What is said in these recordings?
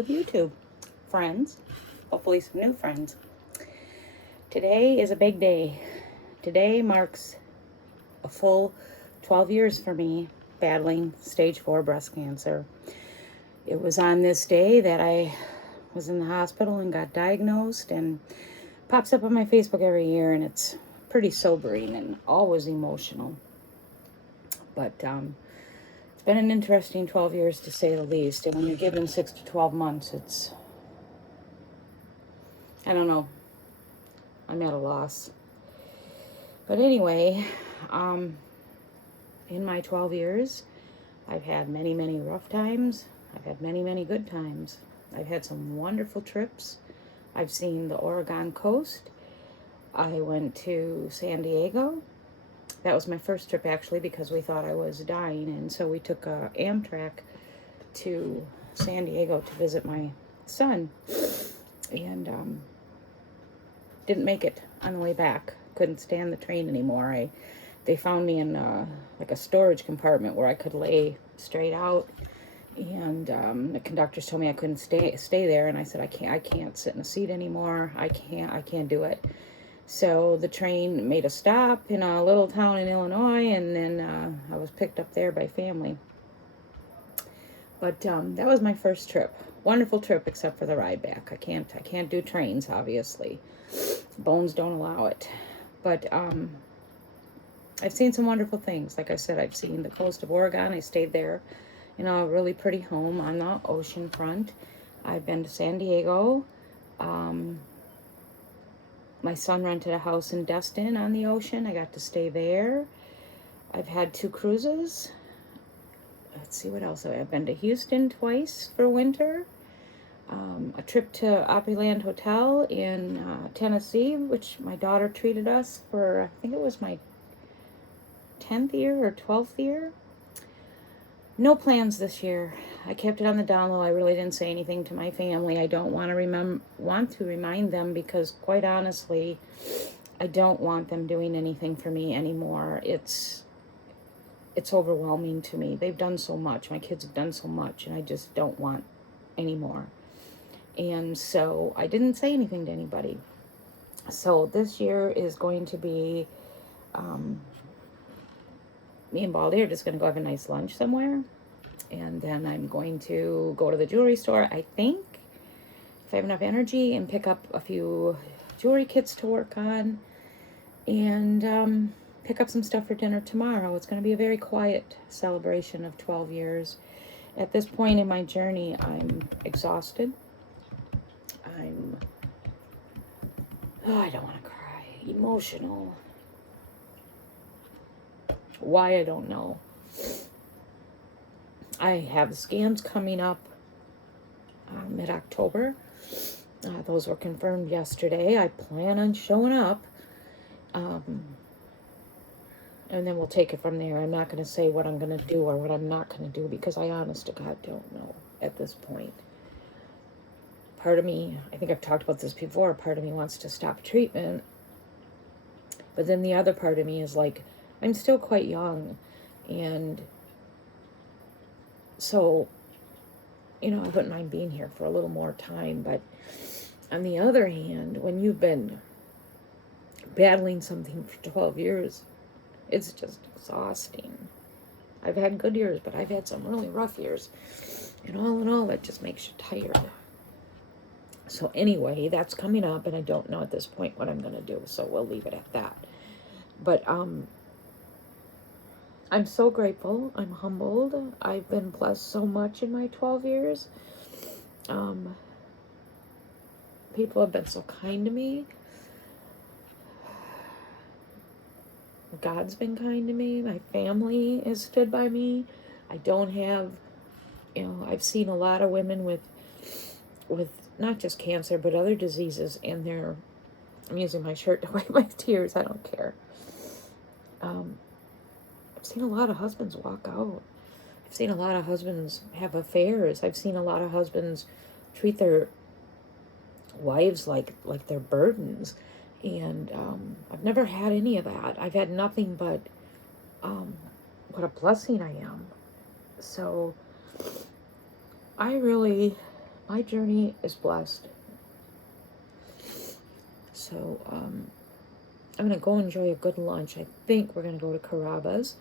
of YouTube friends, hopefully some new friends. Today is a big day. Today marks a full 12 years for me battling stage 4 breast cancer. It was on this day that I was in the hospital and got diagnosed, and pops up on my Facebook every year, and it's pretty sobering and always emotional. But it's been an interesting 12 years to say the least. And when you're given 6 to 12 months, I don't know. I'm at a loss. But anyway, in my 12 years, I've had many, many rough times. I've had many, many good times. I've had some wonderful trips. I've seen the Oregon coast. I went to San Diego. That was my first trip, actually, because we thought I was dying. And so we took Amtrak to San Diego to visit my son. And didn't make it on the way back. Couldn't stand the train anymore. They found me in like a storage compartment where I could lay straight out. And the conductors told me I couldn't stay there. And I said, I can't sit in a seat anymore. I can't do it. So the train made a stop in a little town in Illinois, and then I was picked up there by family. But that was my first trip. Wonderful trip, except for the ride back. I can't do trains, obviously. Bones don't allow it. But I've seen some wonderful things. Like I said, I've seen the coast of Oregon. I stayed there in a really pretty home on the ocean front. I've been to San Diego. My son rented a house in Destin on the ocean. I got to stay there. I've had 2 cruises. Let's see what else. I've been to Houston twice for winter. A trip to Opryland Hotel in Tennessee, which my daughter treated us for, I think it was my 10th year or 12th year. No plans this year. I kept it on the down low. I really didn't say anything to my family. I don't want to remind them, because quite honestly, I don't want them doing anything for me anymore. It's overwhelming to me. They've done so much. My kids have done so much, and I just don't want any more. And so I didn't say anything to anybody. So this year is going to be, me and Baldy are just going to go have a nice lunch somewhere. And then I'm going to go to the jewelry store, I think, if I have enough energy, and pick up a few jewelry kits to work on. And pick up some stuff for dinner tomorrow. It's going to be a very quiet celebration of 12 years. At this point in my journey, I'm exhausted. I don't want to cry. Emotional. Why, I don't know. I have scans coming up mid-October. Those were confirmed yesterday. I plan on showing up. And then we'll take it from there. I'm not going to say what I'm going to do or what I'm not going to do, because I honest to God don't know at this point. Part of me, I think I've talked about this before, part of me wants to stop treatment. But then the other part of me is like, I'm still quite young. And so, I wouldn't mind being here for a little more time. But on the other hand, when you've been battling something for 12 years, it's just exhausting. I've had good years, but I've had some really rough years. And all in all, it just makes you tired. So anyway, that's coming up, and I don't know at this point what I'm going to do, so we'll leave it at that. But I'm so grateful. I'm humbled. I've been blessed so much in my 12 years. People have been so kind to me. God's been kind to me. My family has stood by me. I don't have, I've seen a lot of women with not just cancer, but other diseases, and I'm using my shirt to wipe my tears. I don't care. I've seen a lot of husbands walk out. I've seen a lot of husbands have affairs. I've seen a lot of husbands treat their wives like they're burdens. And I've never had any of that. I've had nothing but what a blessing I am. So I really my journey is blessed. So, I'm going to go enjoy a good lunch. I think we're going to go to Carrabba's.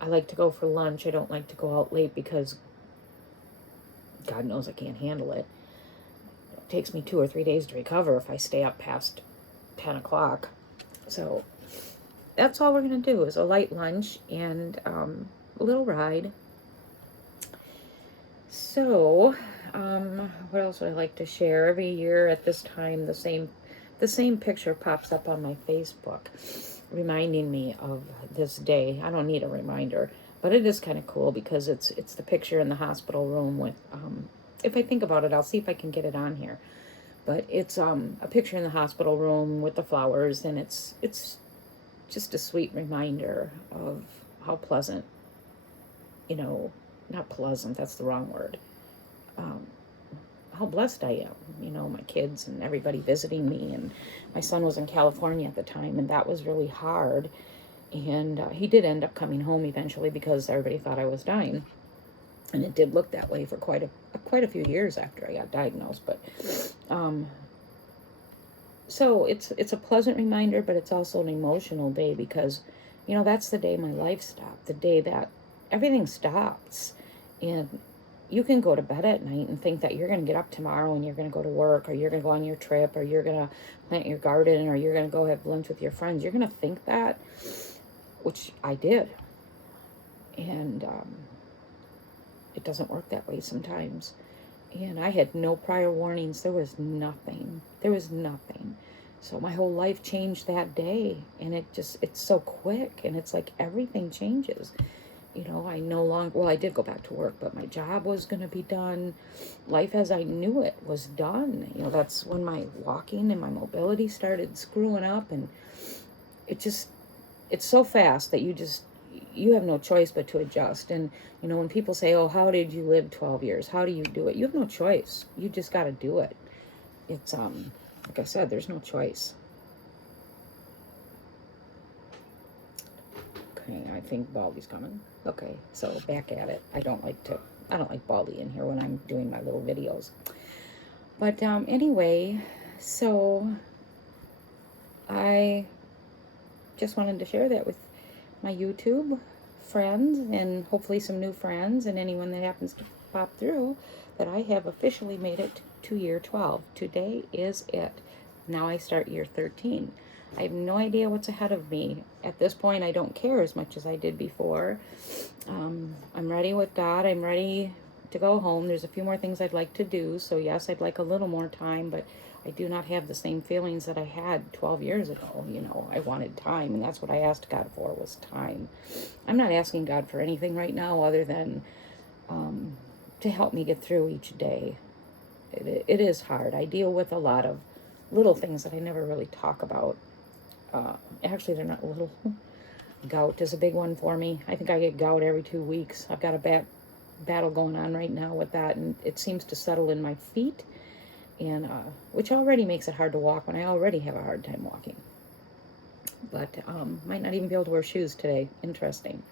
I like to go for lunch. I don't like to go out late because God knows I can't handle it. It takes me 2 or 3 days to recover if I stay up past 10 o'clock. So that's all we're going to do is a light lunch and a little ride. So, what else would I like to share? Every year at this time, the same picture pops up on my Facebook, reminding me of this day. I don't need a reminder, but it is kind of cool because it's the picture in the hospital room with, if I think about it, I'll see if I can get it on here. But it's a picture in the hospital room with the flowers, and it's just a sweet reminder of how pleasant, not pleasant, that's the wrong word, how blessed I am, my kids and everybody visiting me. And my son was in California at the time, and that was really hard. And he did end up coming home eventually because everybody thought I was dying. And it did look that way for quite a few years after I got diagnosed. But so it's a pleasant reminder, but it's also an emotional day because, that's the day my life stopped, the day that everything stops. And you can go to bed at night and think that you're going to get up tomorrow and you're going to go to work, or you're going to go on your trip, or you're going to plant your garden, or you're going to go have lunch with your friends. You're going to think that, which I did. And it doesn't work that way sometimes. And I had no prior warnings. There was nothing. So my whole life changed that day. And it's so quick. And it's like everything changes. I no longer, well, I did go back to work, but my job was going to be done. Life as I knew it was done. That's when my walking and my mobility started screwing up. And it's so fast that you have no choice but to adjust. And, when people say, oh, how did you live 12 years? How do you do it? You have no choice. You just got to do it. It's, like I said, there's no choice. Okay, I think Baldy's coming. Okay, so back at it. I don't like Baldy in here when I'm doing my little videos. But anyway, so I just wanted to share that with my YouTube friends and hopefully some new friends and anyone that happens to pop through, that I have officially made it to year 12. Today is it. Now I start year 13. I have no idea what's ahead of me. At this point, I don't care as much as I did before. I'm ready with God. I'm ready to go home. There's a few more things I'd like to do. So yes, I'd like a little more time, but I do not have the same feelings that I had 12 years ago. I wanted time, and that's what I asked God for, was time. I'm not asking God for anything right now other than to help me get through each day. It is hard. I deal with a lot of little things that I never really talk about. Actually, they're not little. Gout is a big one for me. I think I get gout every 2 weeks. I've got a battle going on right now with that, and it seems to settle in my feet, and which already makes it hard to walk when I already have a hard time walking. But might not even be able to wear shoes today. Interesting.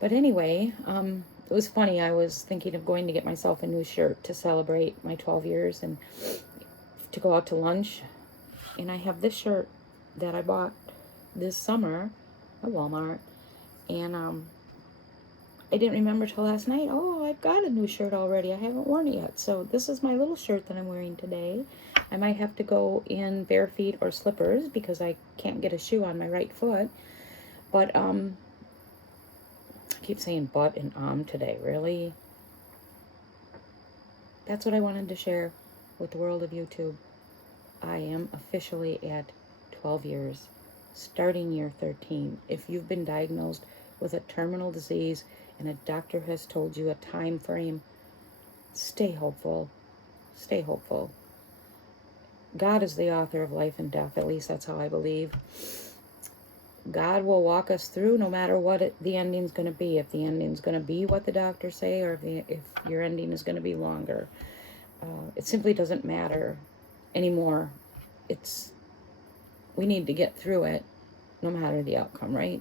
But anyway, it was funny. I was thinking of going to get myself a new shirt to celebrate my 12 years and to go out to lunch. And I have this shirt that I bought this summer at Walmart. And I didn't remember till last night. Oh, I've got a new shirt already. I haven't worn it yet. So this is my little shirt that I'm wearing today. I might have to go in bare feet or slippers because I can't get a shoe on my right foot. But I keep saying but and today. Really? That's what I wanted to share with the world of YouTube. I am officially at 12 years, starting year 13. If you've been diagnosed with a terminal disease and a doctor has told you a time frame, stay hopeful. Stay hopeful. God is the author of life and death. At least that's how I believe. God will walk us through no matter what the ending's going to be. If the ending's going to be what the doctors say, or if your ending is going to be longer. It simply doesn't matter anymore. We need to get through it no matter the outcome, right?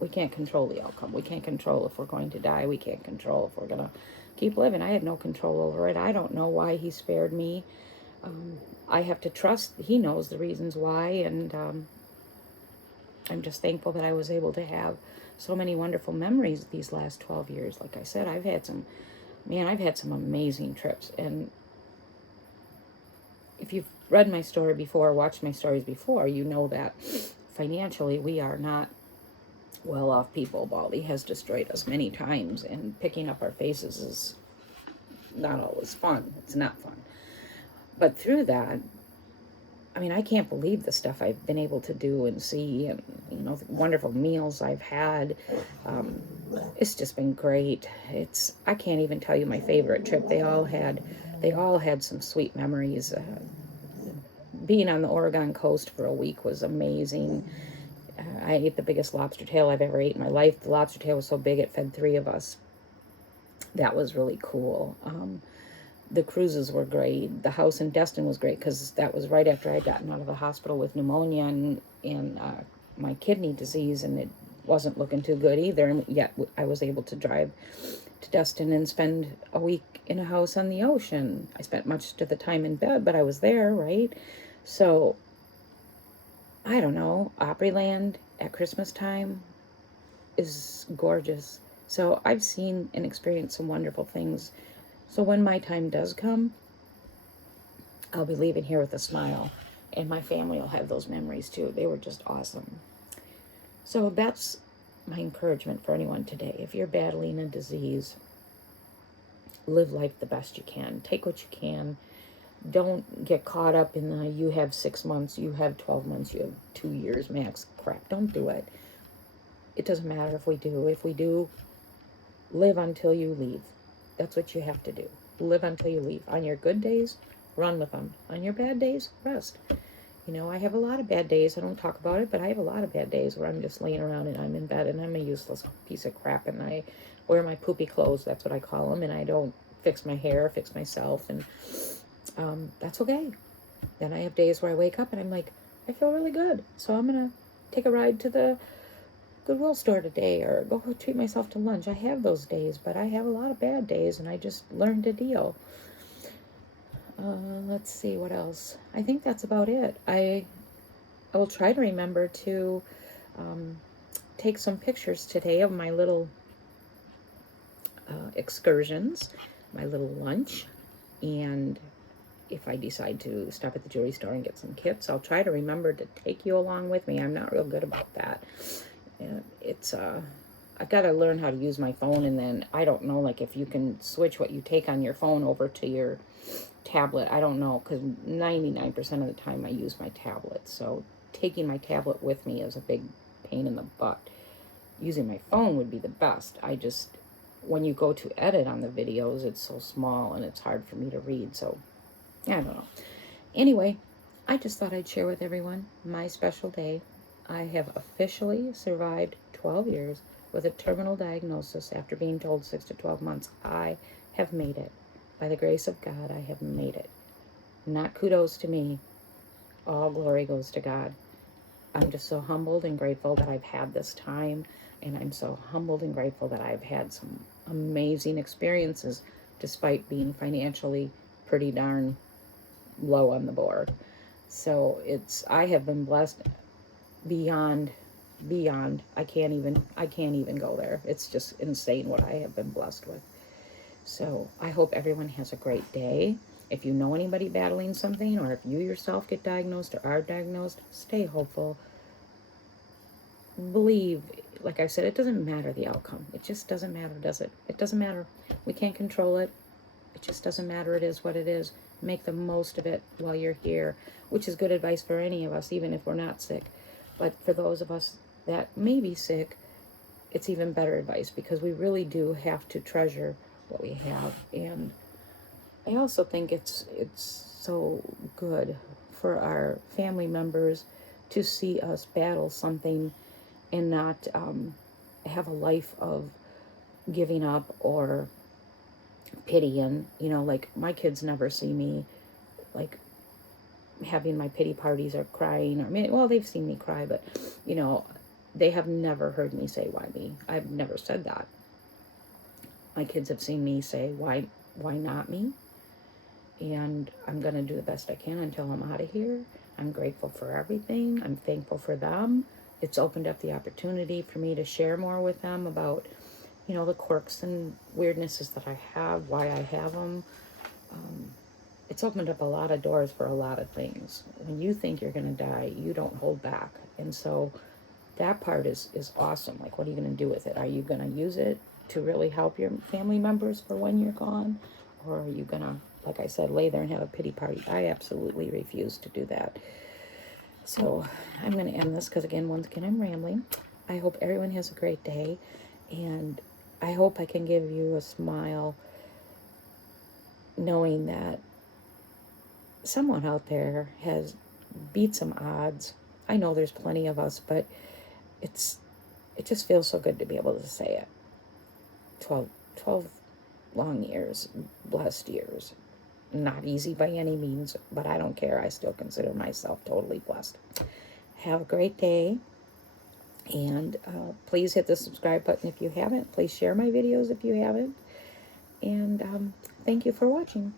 We can't control the outcome. We can't control if we're going to die. We can't control if we're going to keep living. I had no control over it. I don't know why he spared me. I have to trust he knows the reasons why, and I'm just thankful that I was able to have so many wonderful memories these last 12 years. Like I said, I've had some amazing trips. And if you've read my story before, watched my stories before, you know that financially we are not well-off people. Baldy has destroyed us many times, and picking up our faces is not always fun. It's not fun. But through that, I mean, I can't believe the stuff I've been able to do and see, and, you know, the wonderful meals I've had. It's just been great. I can't even tell you my favorite trip. They all had some sweet memories. Being on the Oregon coast for a week was amazing. I ate the biggest lobster tail I've ever ate in my life. The lobster tail was so big it fed 3 of us. That was really cool. The cruises were great. The house in Destin was great because that was right after I'd gotten out of the hospital with pneumonia and my kidney disease, and it wasn't looking too good either. And yet I was able to drive to Destin and spend a week in a house on the ocean. I spent much of the time in bed, but I was there, right? So, I don't know, Opryland at Christmas time is gorgeous. So I've seen and experienced some wonderful things. So when my time does come, I'll be leaving here with a smile, and my family will have those memories too. They were just awesome. So that's my encouragement for anyone today. If you're battling a disease, live life the best you can. Take what you can. Don't get caught up in the you have 6 months, you have 12 months, you have 2 years max crap. Don't do it. It doesn't matter if we do. If we do, live until you leave. That's what you have to do. Live until you leave. On your good days, run with them. On your bad days, rest. You know, I have a lot of bad days. I don't talk about it, but I have a lot of bad days where I'm just laying around and I'm in bed and I'm a useless piece of crap, and I wear my poopy clothes, that's what I call them, and I don't fix my hair, fix myself, and that's okay. Then I have days where I wake up and I'm like, I feel really good, so I'm going to take a ride to the Goodwill store today or go treat myself to lunch. I have those days, but I have a lot of bad days, and I just learned to deal. Let's see what else. I think that's about it. I will try to remember to take some pictures today of my little excursions, my little lunch, and if I decide to stop at the jewelry store and get some kits, I'll try to remember to take you along with me. I'm not real good about that. It's I've got to learn how to use my phone, and then I don't know, like, if you can switch what you take on your phone over to your tablet. I don't know, because 99% of the time I use my tablet, so taking my tablet with me is a big pain in the butt. Using my phone would be the best. When you go to edit on the videos, it's so small and it's hard for me to read, so I don't know. Anyway, I just thought I'd share with everyone my special day. I have officially survived 12 years with a terminal diagnosis after being told 6 to 12 months. I have made it. By the grace of God, I have made it. Not kudos to me. All glory goes to God. I'm just so humbled and grateful that I've had this time, and I'm so humbled and grateful that I've had some amazing experiences despite being financially pretty darn low on the board. So I have been blessed beyond. I can't even go there. It's just insane what I have been blessed with. So I hope everyone has a great day. If you know anybody battling something, or if you yourself get diagnosed or are diagnosed, stay hopeful. Believe, like I said, it doesn't matter the outcome. It just doesn't matter, does it? It doesn't matter. We can't control it. It just doesn't matter. It is what it is. Make the most of it while you're here, which is good advice for any of us, even if we're not sick. But for those of us that may be sick, it's even better advice, because we really do have to treasure what we have. And I also think it's so good for our family members to see us battle something and not have a life of giving up or pitying. You know, like, my kids never see me like having my pity parties or crying. I mean, well, they've seen me cry, but, you know, they have never heard me say, why me? I've never said that. My kids have seen me say, why not me? And I'm going to do the best I can until I'm out of here. I'm grateful for everything. I'm thankful for them. It's opened up the opportunity for me to share more with them about, you know, the quirks and weirdnesses that I have, why I have them. It's opened up a lot of doors for a lot of things. When you think you're going to die, you don't hold back. And so that part is awesome. Like, what are you going to do with it? Are you going to use it to really help your family members for when you're gone? Or are you going to, like I said, lay there and have a pity party? I absolutely refuse to do that. So I'm going to end this because, again, once again, I'm rambling. I hope everyone has a great day. And I hope I can give you a smile knowing that someone out there has beat some odds. I know there's plenty of us, but it just feels so good to be able to say it. 12 long years, blessed years. Not easy by any means, but I don't care. I still consider myself totally blessed. Have a great day, and please hit the subscribe button if you haven't. Please share my videos if you haven't, and thank you for watching.